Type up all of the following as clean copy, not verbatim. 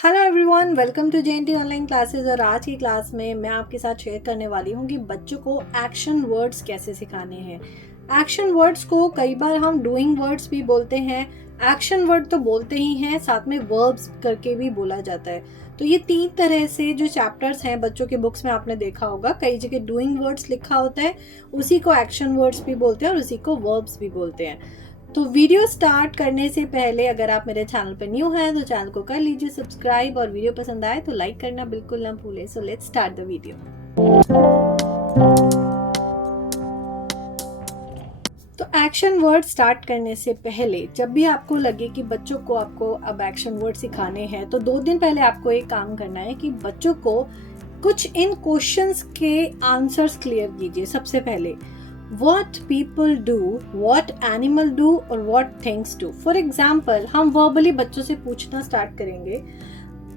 Hello everyone, welcome to JNT online classes. और आज की क्लास में मैं आपके साथ शेयर करने वाली हूँ कि बच्चों को एक्शन वर्ड्स कैसे सिखाने हैं। एक्शन वर्ड्स को कई बार हम डूइंग वर्ड्स भी बोलते हैं। एक्शन वर्ड तो बोलते ही हैं, साथ में वर्ब्स करके भी बोला जाता है। तो ये तीन तरह से जो चैप्टर्स हैं बच्चों के बुक्स में आपने देखा होगा, कई जगह डूइंग वर्ड्स लिखा होता है, उसी को एक्शन वर्ड्स भी बोलते हैं और उसी को वर्ब्स भी बोलते हैं। तो वीडियो स्टार्ट करने से पहले अगर आप मेरे चैनल पर न्यू हैं तो चैनल को कर लीजिए सब्सक्राइब, और वीडियो पसंद आए तो लाइक करना बिल्कुल ना भूलें। So let's start the video. तो एक्शन वर्ड स्टार्ट करने से पहले जब भी आपको लगे कि बच्चों को आपको अब एक्शन वर्ड सिखाने हैं, तो 2 दिन पहले आपको एक काम करना है कि बच्चों को कुछ इन क्वेश्चंस के आंसर्स क्लियर कीजिए। सबसे पहले what people do, what animal do और what things do। For example हम वर्बली बच्चों से पूछना स्टार्ट करेंगे।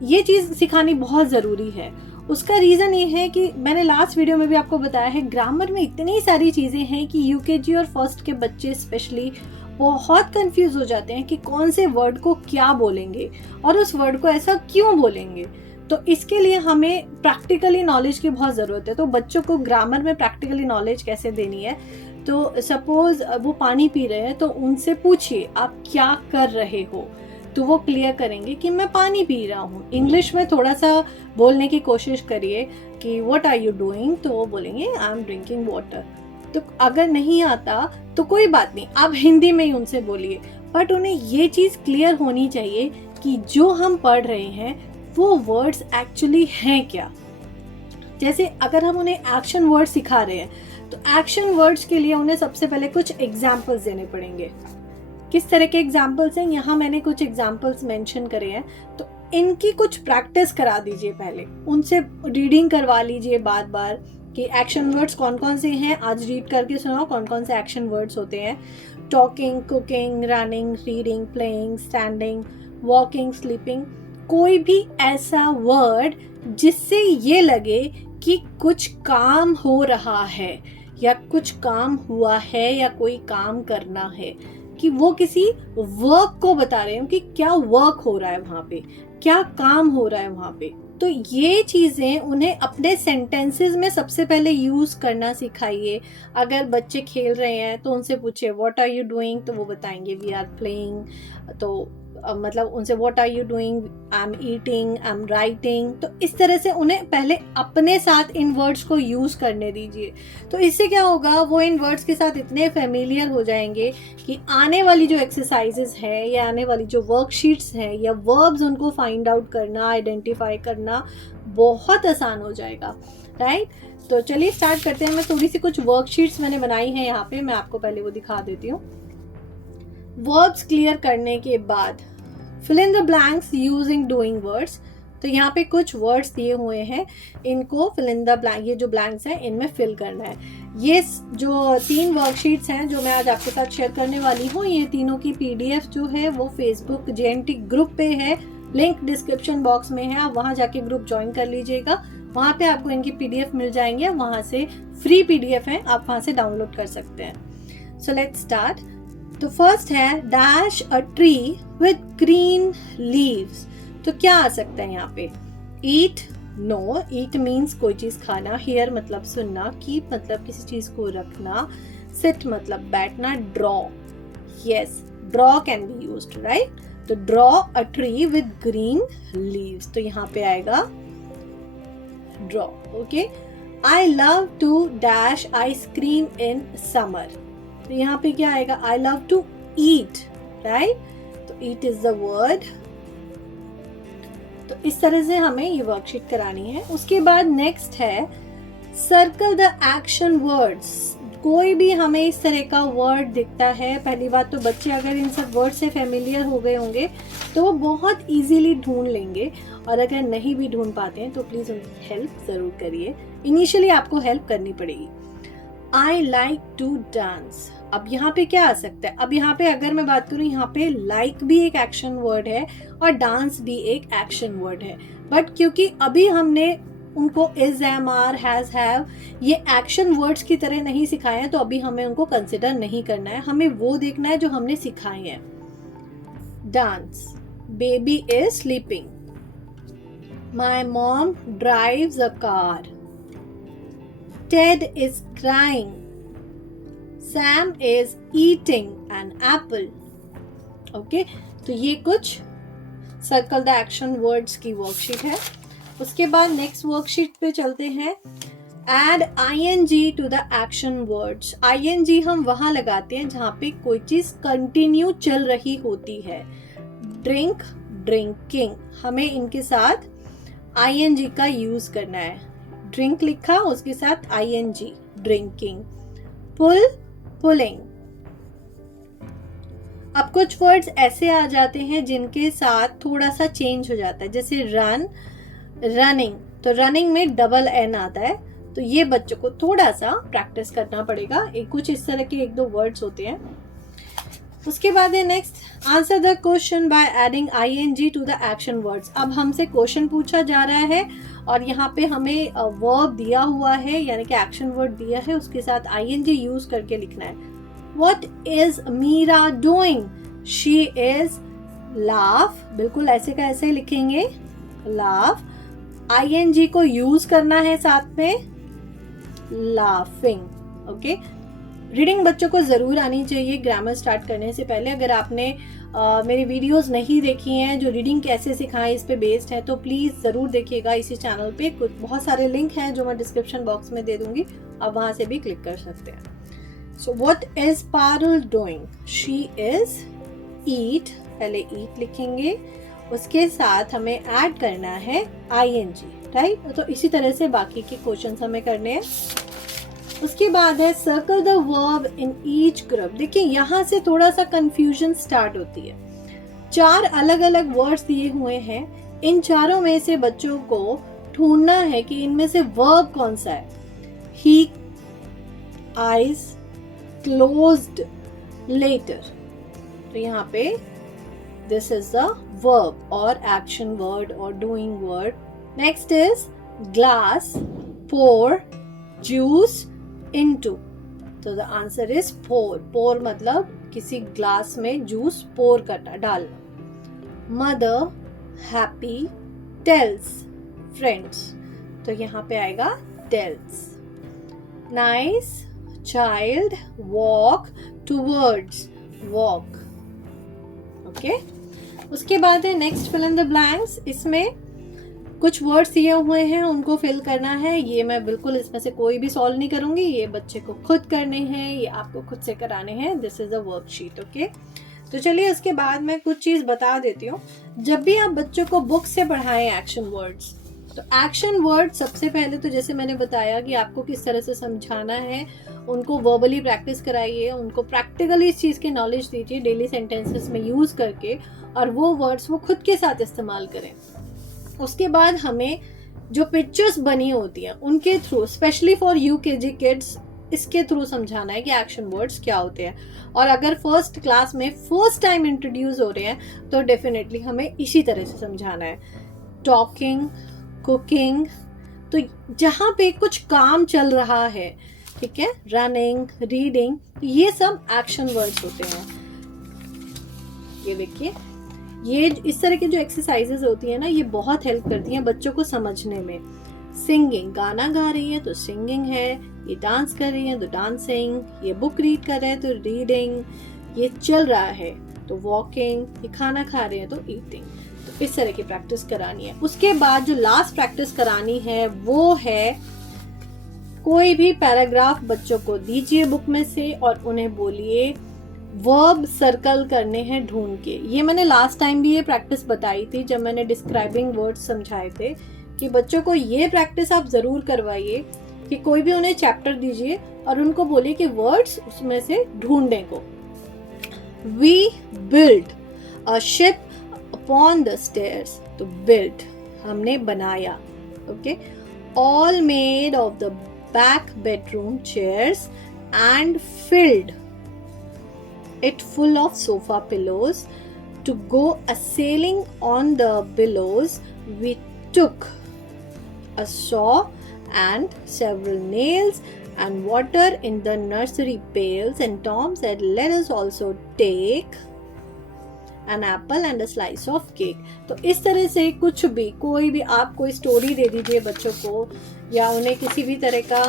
ये चीज़ सिखानी बहुत ज़रूरी है। उसका रीज़न ये है कि मैंने लास्ट वीडियो में भी आपको बताया है, ग्रामर में इतनी सारी चीज़ें हैं कि यूकेजी और फर्स्ट के बच्चे स्पेशली बहुत कंफ्यूज हो जाते हैं कि कौन से वर्ड को क्या बोलेंगे और उस वर्ड को ऐसा क्यों बोलेंगे। तो इसके लिए हमें प्रैक्टिकली नॉलेज की बहुत ज़रूरत है। तो बच्चों को ग्रामर में प्रैक्टिकली नॉलेज कैसे देनी है, तो सपोज वो पानी पी रहे हैं तो उनसे पूछिए आप क्या कर रहे हो, तो वो क्लियर करेंगे कि मैं पानी पी रहा हूँ। इंग्लिश में थोड़ा सा बोलने की कोशिश करिए कि व्हाट आर यू डूइंग, तो वो बोलेंगे आई एम ड्रिंकिंग वाटर। तो अगर नहीं आता तो कोई बात नहीं, आप हिंदी में ही उनसे बोलिए, बट उन्हें ये चीज़ क्लियर होनी चाहिए कि जो हम पढ़ रहे हैं वो वर्ड्स एक्चुअली हैं क्या। जैसे अगर हम उन्हें एक्शन वर्ड सिखा रहे हैं तो एक्शन वर्ड्स के लिए उन्हें सबसे पहले कुछ एग्जाम्पल्स देने पड़ेंगे। किस तरह के एग्जाम्पल्स हैं, यहाँ मैंने कुछ एग्जाम्पल्स मेंशन करे हैं, तो इनकी कुछ प्रैक्टिस करा दीजिए। पहले उनसे रीडिंग करवा लीजिए बार बार कि एक्शन वर्ड्स कौन कौन से हैं। आज रीड करके सुनाओ कौन कौन से एक्शन वर्ड्स होते हैं। Talking, cooking, running, reading, playing, standing, walking, sleeping. कोई भी ऐसा वर्ड जिससे ये लगे कि कुछ काम हो रहा है या कुछ काम हुआ है या कोई काम करना है, कि वो किसी वर्क को बता रहे हो कि क्या वर्क हो रहा है वहाँ पे, क्या काम हो रहा है वहाँ पे। तो ये चीज़ें उन्हें अपने सेंटेंसेस में सबसे पहले यूज़ करना सिखाइए। अगर बच्चे खेल रहे हैं तो उनसे पूछिए व्हाट आर यू डूइंग, तो वो बताएंगे वी आर प्लेइंग। तो मतलब उनसे what are you doing, I am eating, I am writing. तो इस तरह से उन्हें पहले अपने साथ इन वर्ड्स को यूज़ करने दीजिए। तो इससे क्या होगा, वो इन वर्ड्स के साथ इतने फेमिलियर हो जाएंगे कि आने वाली जो एक्सरसाइजेस हैं या आने वाली जो वर्कशीट्स हैं या वर्ब्स उनको फाइंड आउट करना, आइडेंटिफाई करना बहुत आसान हो जाएगा। राइट, तो चलिए स्टार्ट करते हैं। मैं थोड़ी सी कुछ वर्कशीट्स मैंने बनाई हैं यहाँ पे, मैं आपको पहले वो दिखा देती हूँ। वर्ब्स क्लियर करने के बाद fill in the blanks using doing words. तो यहाँ पे कुछ वर्ड्स दिए हुए हैं, इनको फिल इन द ब्लैंक, ये जो ब्लैंक्स हैं इनमें फिल करना है। ये जो 3 वर्कशीट्स हैं जो मैं आज आपके साथ शेयर करने वाली हूँ, ये तीनों की पीडीएफ जो है वो फेसबुक जेएनटी ग्रुप पे है, लिंक डिस्क्रिप्शन बॉक्स में है, आप वहाँ जाके ग्रुप ज्वाइन कर लीजिएगा। वहाँ पे आपको इनकी पीडीएफ मिल जाएंगे, वहाँ से फ्री पीडीएफ है, आप वहाँ से डाउनलोड कर सकते हैं। So let's start. तो फर्स्ट है dash a tree with green leaves. तो क्या आ सकता है यहाँ पे, ईट, नो, ईट मीन्स कोई चीज खाना, हियर मतलब सुनना, कीप मतलब किसी चीज को रखना, सिट मतलब बैठना, draw, yes draw can be used, right. तो draw a tree with green leaves, तो यहाँ पे आएगा draw. Okay, I love to dash ice cream in summer. तो यहाँ पे क्या आएगा, I love to eat, right. तो ईट इज द वर्ड। तो इस तरह से हमें ये वर्कशीट करानी है। उसके बाद नेक्स्ट है सर्कल द एक्शन वर्ड्स। कोई भी हमें इस तरह का वर्ड दिखता है, पहली बात तो बच्चे अगर इन सब वर्ड से फेमिलियर हो गए होंगे तो वो बहुत इजीली ढूंढ लेंगे, और अगर नहीं भी ढूंढ पाते हैं तो प्लीज उनकी हेल्प जरूर करिए। इनिशियली आपको हेल्प करनी पड़ेगी। I like to dance. अब यहाँ पे क्या आ सकता है, अब यहाँ पे अगर मैं बात करूँ, यहाँ पे लाइक भी एक एक्शन वर्ड है और डांस भी एक एक्शन वर्ड है, बट क्योंकि अभी हमने उनको is, am, are, has, have ये एक्शन वर्ड्स की तरह नहीं सिखाए हैं, तो अभी हमें उनको कंसिडर नहीं करना है, हमें वो देखना है जो हमने सिखाए हैं। Dance, baby is sleeping, My mom drives a car. Ted is crying. Sam is eating an apple. Okay, तो ये कुछ सर्कल द एक्शन वर्ड्स की वर्कशीट है. उसके बाद नेक्स्ट वर्कशीट पे चलते हैं. Add ing to the action words. ing हम वहां लगाते हैं जहां पे कोई चीज कंटिन्यू चल रही होती है. ड्रिंक, ड्रिंकिंग, हमें इनके साथ ing का यूज करना है. ड्रिंक लिखा, उसके साथ ing, ड्रिंकिंग. पुल, पुलिंग. अब कुछ वर्ड्स ऐसे आ जाते हैं जिनके साथ थोड़ा सा चेंज हो जाता है, जैसे रन, रनिंग. तो रनिंग में डबल एन आता है, तो ये बच्चों को थोड़ा सा प्रैक्टिस करना पड़ेगा. एक कुछ इस तरह के 1-2 वर्ड्स होते हैं. उसके बाद है next, answer the question by adding ing to the action words. अब हमसे क्वेश्चन पूछा जा रहा है और यहाँ पे हमें वर्ब दिया हुआ है, यानी कि एक्शन वर्ड दिया है, उसके साथ ing यूज करके लिखना है. What is Meera doing? She is laugh. बिल्कुल ऐसे का ऐसे लिखेंगे, laugh. ing को यूज करना है साथ में, laughing. ओके, रीडिंग बच्चों को जरूर आनी चाहिए ग्रामर स्टार्ट करने से पहले. अगर आपने मेरी वीडियोस नहीं देखी हैं जो रीडिंग कैसे सिखाएं इस पे बेस्ड है, तो प्लीज जरूर देखिएगा. इसी चैनल पे कुछ बहुत सारे लिंक हैं जो मैं डिस्क्रिप्शन बॉक्स में दे दूंगी, आप वहां से भी क्लिक कर सकते हैं. So what is Parul doing? She is eat. पहले eat लिखेंगे, उसके साथ हमें ऐड करना है ing, राइट. तो इसी तरह से बाकी के क्वेश्चंस हमें करने हैं. उसके बाद है circle the verb in each group. देखिए यहाँ से थोड़ा सा कंफ्यूजन स्टार्ट होती है. 4 अलग अलग वर्ड्स दिए हुए हैं. इन चारों में से बच्चों को ढूंढना है कि इनमें से वर्ब कौन सा है. He, eyes, closed, later. तो यहाँ पे this is the verb or action word or doing word. Next is glass, pour, juice, into. तो the answer is pour. pour मतलब किसी ग्लास में जूस पोर करना, डालना. Mother, happy, tells, friends. तो यहाँ पे आएगा tells. Nice, child, walk, towards, walk. Okay, उसके बाद है next fill in the blanks. इसमें कुछ वर्ड्स दिए हुए हैं, उनको फिल करना है. ये मैं बिल्कुल इसमें से कोई भी सॉल्व नहीं करूंगी, ये बच्चे को खुद करने हैं, ये आपको खुद से कराने हैं. This is a worksheet. Okay, तो चलिए उसके बाद मैं कुछ चीज बता देती हूँ. जब भी आप बच्चों को बुक से पढ़ाएं एक्शन वर्ड्स, तो एक्शन वर्ड सबसे पहले तो जैसे मैंने बताया कि आपको किस तरह से समझाना है, उनको वर्बली प्रैक्टिस कराइए, उनको प्रैक्टिकली इस चीज़ की नॉलेज दीजिए डेली सेंटेंसेस में यूज़ करके, और वो वर्ड्स वो खुद के साथ इस्तेमाल करें. उसके बाद हमें जो पिक्चर्स बनी होती हैं उनके through, specially for UKG kids, इसके थ्रू समझाना है कि एक्शन वर्ड्स क्या होते हैं. और अगर फर्स्ट क्लास में फर्स्ट टाइम इंट्रोड्यूस हो रहे हैं तो डेफिनेटली हमें इसी तरह से समझाना है. टॉकिंग, कुकिंग, तो जहाँ पे कुछ काम चल रहा है, ठीक है, रनिंग, रीडिंग, ये सब एक्शन वर्ड्स होते हैं. ये देखिए, ये इस तरह की जो एक्सरसाइजेस होती है ना, ये बहुत हेल्प करती हैं बच्चों को समझने में. सिंगिंग, गाना गा रही है तो सिंगिंग है. ये डांस कर रही है तो डांसिंग. ये बुक रीड कर रहे हैं तो रीडिंग. ये चल रहा है तो वॉकिंग. ये खाना खा रहे हैं तो ईटिंग. तो इस तरह की प्रैक्टिस करानी है. उसके बाद जो लास्ट प्रैक्टिस करानी है वो है, कोई भी पैराग्राफ बच्चों को दीजिए बुक में से और उन्हें बोलिए वर्ब सर्कल करने हैं ढूंढ के. ये मैंने लास्ट टाइम भी ये प्रैक्टिस बताई थी जब मैंने डिस्क्राइबिंग वर्ड्स समझाए थे, कि बच्चों को ये प्रैक्टिस आप जरूर करवाइए कि कोई भी उन्हें चैप्टर दीजिए और उनको बोलिए कि वर्ड्स उसमें से ढूंढने को. We build a ship upon the stairs. तो बिल्ड, हमने बनाया. Okay, all made of the back bedroom chairs and filled it full of sofa pillows. To go a sailing on the billows, we took a saw and several nails and water in the nursery pails. And Tom said, let us also take an apple and a slice of cake. तो इस तरह से कुछ भी, कोई भी आप कोई स्टोरी दे दीजिए बच्चों को, या उन्हें किसी भी तरह का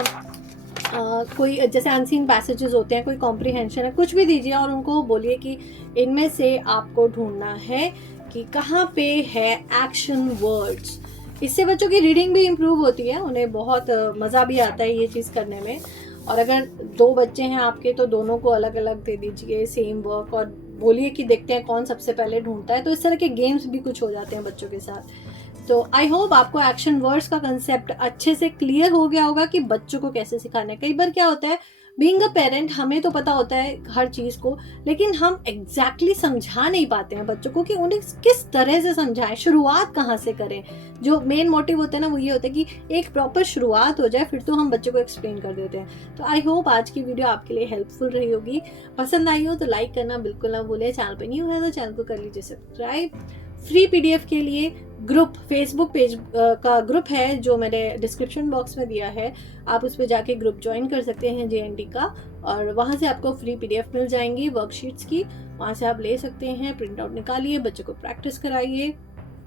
कोई जैसे अनसीन पैसेजेस होते हैं, कोई कॉम्प्रिहेंशन है, कुछ भी दीजिए और उनको बोलिए कि इनमें से आपको ढूंढना है कि कहाँ पे है एक्शन वर्ड्स। इससे बच्चों की रीडिंग भी इम्प्रूव होती है, उन्हें बहुत मज़ा भी आता है ये चीज़ करने में। और अगर 2 बच्चे हैं आपके तो दोनों को अलग अलग दे दीजिए सेम वर्क और बोलिए कि देखते हैं कौन सबसे पहले ढूंढता है। तो इस तरह के गेम्स भी कुछ हो जाते हैं बच्चों के साथ। तो आई होप आपको एक्शन वर्ड्स का कंसेप्ट अच्छे से क्लियर हो गया होगा कि बच्चों को कैसे सिखाना है। कई बार क्या होता है, बीइंग अ पेरेंट हमें तो पता होता है हर चीज़ को, लेकिन हम एग्जैक्टली समझा नहीं पाते हैं बच्चों को कि उन्हें किस तरह से समझाएं, शुरुआत कहाँ से करें। जो मेन मोटिव होता है ना वो ये होता है कि एक प्रॉपर शुरुआत हो जाए, फिर तो हम बच्चों को एक्सप्लेन कर देते हैं। तो आई होप आज की वीडियो आपके लिए हेल्पफुल रही होगी। पसंद आई हो तो लाइक करना बिल्कुल ना भूलें। चैनल पर न्यू है तो चैनल को कर लीजिए सब्सक्राइब। फ्री पीडीएफ के लिए ग्रुप, फेसबुक पेज का ग्रुप है जो मैंने डिस्क्रिप्शन बॉक्स में दिया है, आप उस पर जाके ग्रुप ज्वाइन कर सकते हैं JNT का, और वहाँ से आपको फ्री पीडीएफ मिल जाएंगी वर्कशीट्स की, वहाँ से आप ले सकते हैं, प्रिंट आउट निकालिए, बच्चों को प्रैक्टिस कराइए।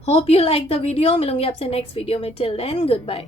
Hope you like the video. मिलूंगी आपसे नेक्स्ट वीडियो में। Till then good bye.